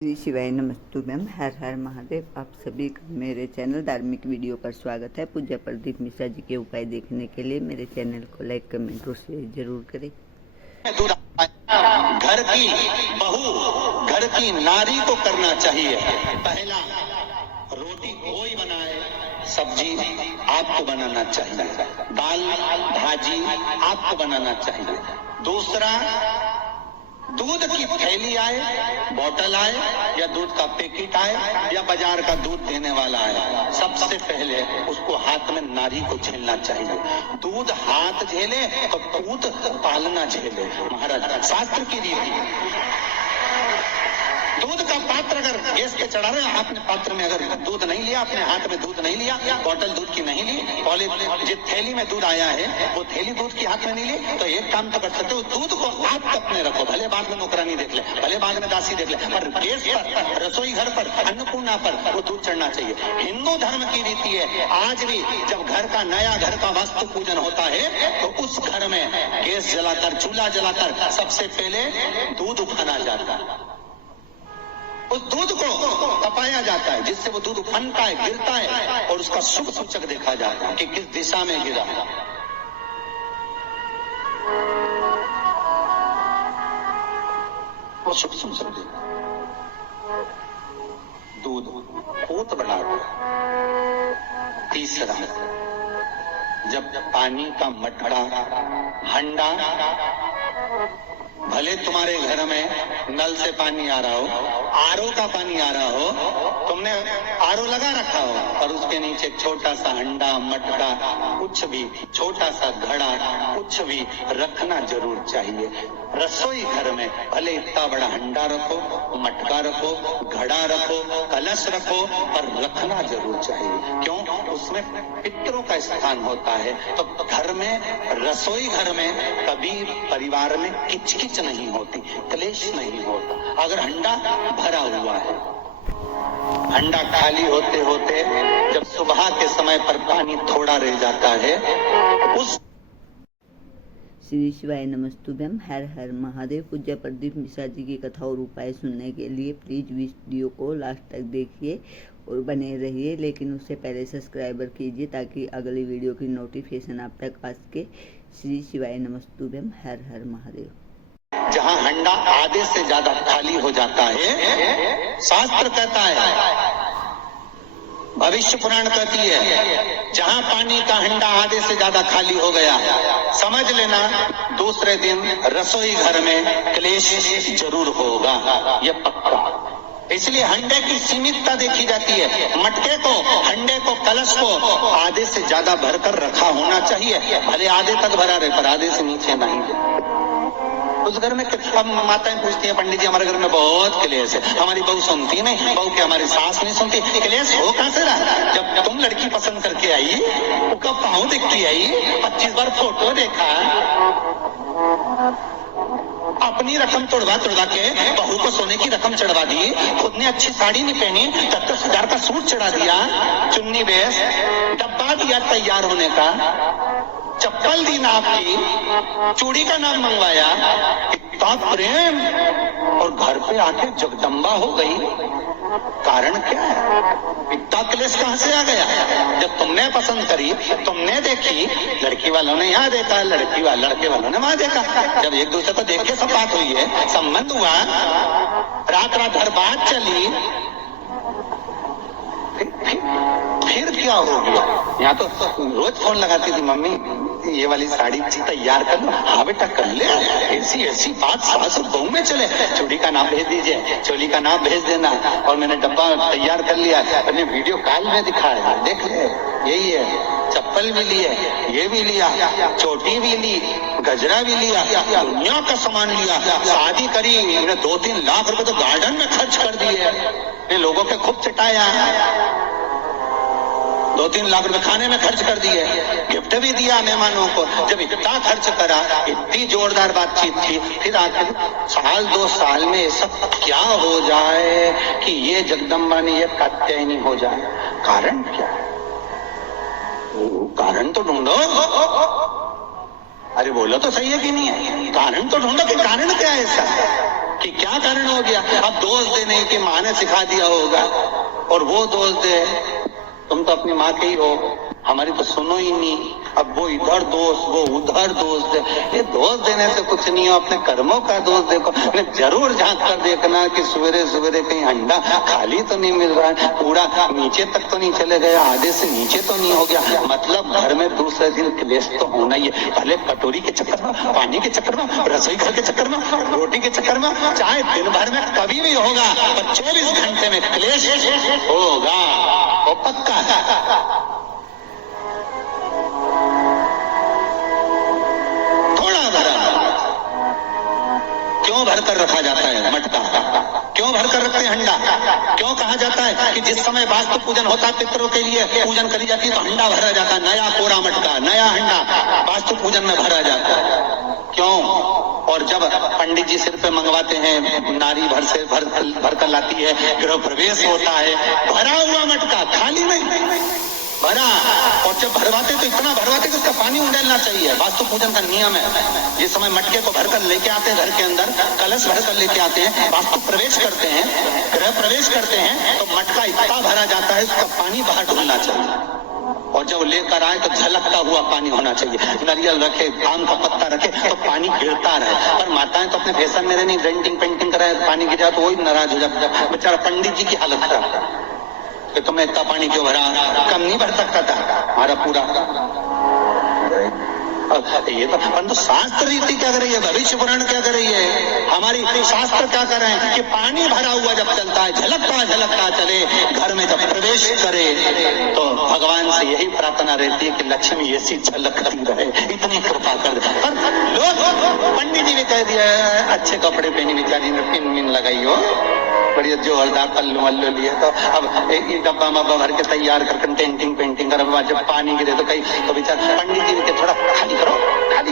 श्री शिवाय नमस्तु मैम। हर हर महादेव। आप सभी का मेरे चैनल धार्मिक वीडियो पर स्वागत है। पूज्य प्रदीप मिश्रा जी के उपाय देखने के लिए मेरे चैनल को लाइक कमेंट और शेयर जरूर करें। घर की बहू, घर की नारी को करना चाहिए। पहला, रोटी कोई बनाए, सब्जी आपको बनाना चाहिए, दाल भाजी आपको बनाना चाहिए। दूसरा, दूध की थैली आए, बोतल आए, या दूध का पैकेट आए, या बाजार का दूध देने वाला आए, सबसे पहले उसको हाथ में नारी को झेलना चाहिए। दूध हाथ झेले तो पूत पालना झेले। महाराज, शास्त्र की रीति। दूध का पात्र अगर गैस पे चढ़ा रहे, आपने पात्र में अगर दूध नहीं लिया, अपने हाथ में दूध नहीं लिया, बोतल दूध की नहीं ली, जिस थैली में दूध आया है वो थैली दूध की हाथ में नहीं ली, तो एक काम तो कर सकते हो, दूध को आप अपने रखो। भले बाद में नौकरानी देख ले, भले बाद में दासी देख ले, पर गैस पर, रसोई घर पर, अन्नपूर्णा पर वो दूध चढ़ना चाहिए। हिंदू धर्म की रीति है, आज भी जब घर का नया घर का वास्तु पूजन होता है तो उस घर में गैस जलाकर, चूल्हा जलाकर सबसे पहले दूध उठाना जाता है। उस दूध को तपाया जाता है, जिससे वो दूध उफनता है, गिरता है, और उसका शुभ सूचक देखा जाता है कि किस दिशा में गिरा। वो शुभ सूचक देखा। दूध पूत बढ़ाता है। तीसरा, जब पानी का मटका, हंडा, भले तुम्हारे घर में नल से पानी आ रहा हो, आरओ का पानी आ रहा हो, तुमने आरओ लगा रखा हो, और उसके नीचे छोटा सा हंडा, मटका, कुछ भी, छोटा सा घड़ा, कुछ भी रखना जरूर चाहिए। रसोई घर में भले इतना बड़ा हंडा रखो, मटका रखो, घड़ा रखो, कलश रखो, पर रखना जरूर चाहिए। क्यों? उसमें पितरों का स्थान होता है। तो घर में, रसोई घर में कभी परिवार में किचकिच नहीं होती, क्लेश नहीं होता। अगर हंडा भरा हुआ है, हंडा खाली होते होते जब सुबह के समय पर पानी थोड़ा रह जाता है, उस श्री शिवाय नमस्तु मैम। हर हर महादेव। पूज्य प्रदीप मिश्रा जी की कथा और उपाय सुनने के लिए प्लीज वीडियो को लास्ट तक देखिए और बने रहिए, लेकिन उससे पहले सब्सक्राइबर कीजिए ताकि अगली वीडियो की नोटिफिकेशन आप तक आ सके। श्री शिवाय नमस्तु मैम। हर हर महादेव। जहाँ हंडा आधे से ज्यादा खाली हो जाता है, शास्त्र कहता है, भविष्य पुराण कहती है, जहाँ पानी का हंडा आधे से ज्यादा खाली हो गया, समझ लेना दूसरे दिन रसोई घर में क्लेश जरूर होगा, यह पक्का। इसलिए हंडे की सीमितता देखी जाती है। मटके को, हंडे को, कलश को आधे से ज्यादा भरकर रखा होना चाहिए। भले आधे तक भरा रहे, पर आधे से नीचे नहीं। उस घर में सब माताएं पूछती है, पंडित जी हमारे घर में बहुत क्लेश है, हमारी बहू सुनती नहीं, बहू के हमारी सास नहीं सुनती। क्लेश हो कहां से रहा? जब तुम लड़की पसंद करके आई, उसका पाँव देखती आई, 25 बार फोटो देखा, अपनी रकम तोड़वा के बहू को सोने की रकम चढ़वा दी, खुद ने अच्छी साड़ी नहीं पहनी, 10,000 का सूट चढ़ा दिया, चुन्नी बेस, डब्बा दिया तैयार होने का, चप्पल दी नाप की, चूड़ी का नाम मंगवाया, इतना प्रेम, और घर पे आके जगदम्बा हो गई। कारण क्या है? इतना क्लेश कहां से आ गया? जब तुमने पसंद करी, तुमने देखी, लड़की वालों ने यहाँ देखा, लड़के वालों ने वहां देखा, जब एक दूसरे को देख के सब बात हुई है, संबंध हुआ, रात भर बात चली, फिर क्या हो गया? यहाँ तो रोज फोन लगाती थी, मम्मी ये वाली साड़ी तैयार कर लो। हाँ बेटा कर ले, ऐसी बात सास और बहू में चले। चूड़ी का नाम भेज दीजिए, चोली का नाम भेज देना, और मैंने डब्बा तैयार कर लिया, मैंने वीडियो कॉल में दिखाया, देख ले, यही है। चप्पल भी लिए, ये भी लिया, चोटी भी ली, गजरा भी लिया, दुनिया का सामान लिया, शादी करी, 2-3 लाख रुपए तो गार्डन में खर्च कर दिए, लोगों के खूब चटाया, 2-3 लाख रुपए खाने में खर्च कर दिए, गिफ्ट भी दिया मेहमानों को। जब इतना खर्च करा, इतनी जोरदार बातचीत थी, फिर आखिर 1-2 साल में ये सब क्या हो जाए कि ये जगदम्बा ने ये कात्यायनी हो जाए? कारण क्या है? कारण तो ढूंढो। अरे बोलो तो सही है कि नहीं है? कारण तो ढूंढो कि कारण क्या है इसका। कि क्या कारण हो गया। अब दोष देने की माँ ने सिखा दिया होगा और वो दोष दे, तुम तो अपनी माँ के ही हो, हमारी तो सुनो ही नहीं। अब वो इधर दोष, वो उधर दोष दे। ये दोष देने से कुछ नहीं हो, अपने कर्मों का दोष देखो। जरूर झांक कर देखना कि सवेरे सवेरे कहीं अंडा खाली तो नहीं मिल रहा है, पूरा नीचे तक तो नहीं चले गया, आधे से नीचे तो नहीं हो गया। मतलब घर में दूसरे दिन क्लेश तो होना ही है। पहले कटोरी के चक्कर में, पानी के चक्कर में, रसोई घर के चक्कर में, रोटी के चक्कर में, चाहे दिन भर में कभी भी होगा, पर 24 घंटे में क्लेश होगा, वो पक्का है। क्यों भर कर रखा जाता है मटका, क्यों भर कर रखते हैं हंडा, क्यों कहा जाता है कि जिस समय वास्तु पूजन होता है, पितरों के लिए पूजन करी जाती है, तो हंडा भरा जाता है, नया कोरा मटका, नया हंडा वास्तु पूजन में भरा जाता है। क्यों? और जब पंडित जी सिर पे मंगवाते हैं, नारी भर कर लाती है, गृह प्रवेश होता है, भरा हुआ मटका, खाली नहीं भरा। और जब भरवाते तो इतना भरवाते कि उसका पानी उंडेलना चाहिए। वास्तु पूजन का नियम है, जिस समय मटके को भरकर लेके आते हैं घर के अंदर, कलश भरकर लेके आते हैं, वास्तु प्रवेश करते हैं, गृह प्रवेश करते हैं, तो मटका इतना भरा जाता है, उसका पानी बाहर ढुलना चाहिए। और जब लेकर आए तो झलकता हुआ पानी होना चाहिए। नारियल रखे, आम का पत्ता रखे तो पानी गिरता रहे। पर माताएं तो अपने फैशन में नहीं, डेंटिंग पेंटिंग कराए, पानी गिर जाए तो वही नाराज हो जाता। बेचारा पंडित जी की हालत खराब कि तुमने इतना पानी क्यों भरा, कम नहीं भर सकता था हमारा पूरा। ये तो परंतु शास्त्र रीति क्या कर रही है, भविष्य पुराण क्या कर रही है, हमारी शास्त्र क्या कर रहे हैं कि पानी भरा हुआ जब चलता है, झलकता चले, घर में जब प्रवेश करे तो भगवान से यही प्रार्थना रहती है कि लक्ष्मी ऐसी झलकती रहे, इतनी कृपा कर दे। पर लोग, पंडित जी ने कह दिया अच्छे कपड़े पहनी बेचारी ने, पिन मिन लगाई हो, बढ़िया जोरदार पल्लू वल्लू लिए, तो अब एक डब्बा मब्बा भर के तैयार करके डेंटिंग पेंटिंग कर, जब पानी गिरे तो कहीं तो बेचारा पंडित जी ने थोड़ा खाली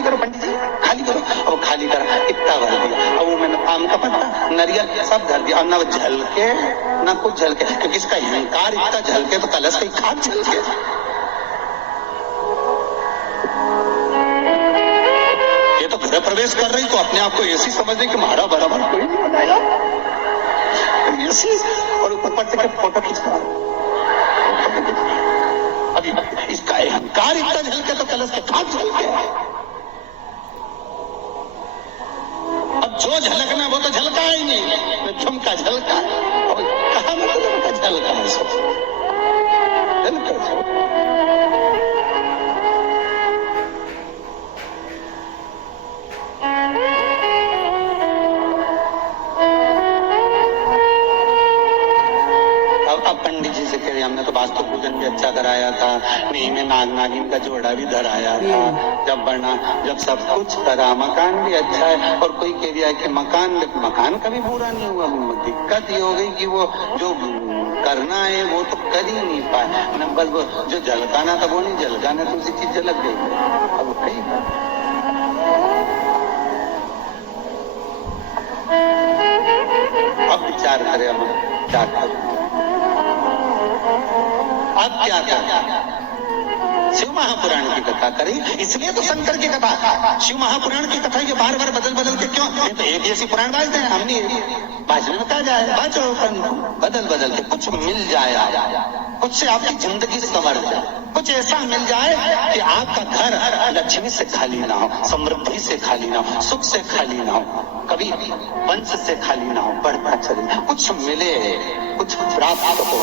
करो पंडित जी, खाली करो। और खाली करा, इतना भर दिया। और वो मैंने आम का पत्ता, नारियल सब धर दिया, और ना वो झलके ना कुछ झलके, क्योंकि इसका अहंकार इतना झलके तो कलश कहीं खाद झलके। ये तो गृह प्रवेश कर रही तो अपने आप को ऐसी समझने कि हमारा बराबर कोई नहीं बनाया, और ऊपर से फोटो खींचना। अभी इसका अहंकार इतना झलके तो कलश के खाद झलके। अब जो झलकना वो तो झलका ही नहीं, झुमका झलका, और कहा मतलब का झलका है सब झलका। पंडित जी से कह रही हमने तो वास्तु पूजन भी अच्छा कराया था, नहीं में नाग नागिन का जोड़ा भी धराया था, जब बना, जब सब कुछ करा, मकान भी अच्छा है। और कोई कह दिया कि मकान कभी पूरा नहीं हुआ, दिक्कत ये हो गई कि वो जो करना है वो तो कर ही नहीं पाए, बस वो जो झलकाना था वो नहीं झलकाना, दूसरी चीज झलक गई। अब कई अब विचार करें, हम क्या करें, अब क्या करें। शिव महापुराण की कथा करी, इसलिए तो शंकर की कथा, शिव महापुराण की कथा ये बार बार बदल के क्यों, तो एक जैसी पुराण बाजते हैं, हमने बाजने में कहा जाए बाजो, बदल के कुछ मिल जाए, कुछ से आपकी जिंदगी संवर जाए, कुछ ऐसा मिल जाए कि आपका घर लक्ष्मी से खाली ना हो, समृद्धि से खाली ना हो, सुख से खाली ना हो, कभी वंश से खाली ना हो, बढ़ता चले, कुछ मिले, कुछ प्राप्त हो।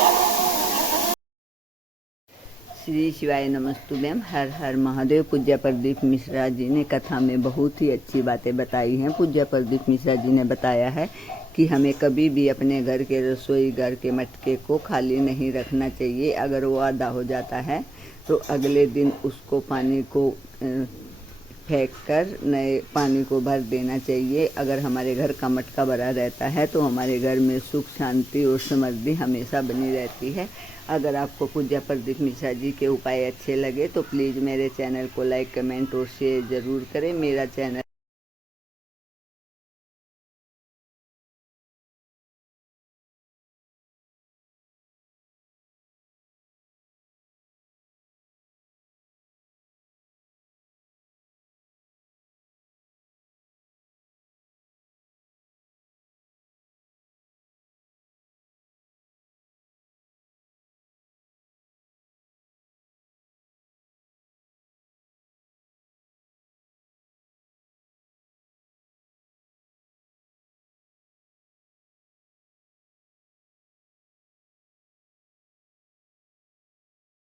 श्री शिवाय नमस्तुभ्यम, हर हर महादेव। पूज्य प्रदीप मिश्रा जी ने कथा में बहुत ही अच्छी बातें बताई हैं। पूज्य प्रदीप मिश्रा जी ने बताया है कि हमें कभी भी अपने घर के रसोई घर के मटके को खाली नहीं रखना चाहिए। अगर वो आधा हो जाता है तो अगले दिन उसको पानी को फेंक कर नए पानी को भर देना चाहिए। अगर हमारे घर का मटका भरा रहता है तो हमारे घर में सुख शांति और समृद्धि हमेशा बनी रहती है। अगर आपको पूज्य प्रदीप मिश्रा जी के उपाय अच्छे लगे तो प्लीज़ मेरे चैनल को लाइक कमेंट और शेयर ज़रूर करें। मेरा चैनल